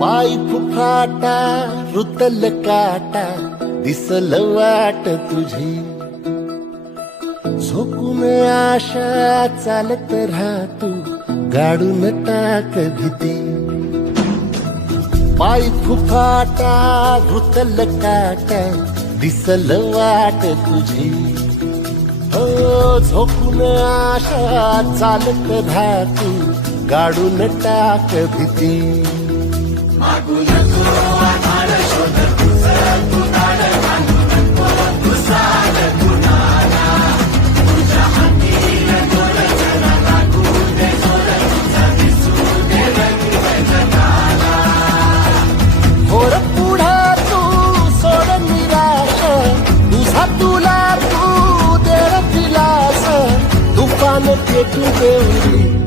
पाय फुफाटा रुतल काटा दिसल वाट तुझी. झोकून आशा चालत राहतू गाडून टाक भीती. पाय फुफाटा रुतल काटा दिसल वाट तुझी. हो आशा चालत राहतू गाडून टाक भीती. थोर पुढे तू सोड निराश. तुला तू दे दिलास. तुफान पेटू देऊ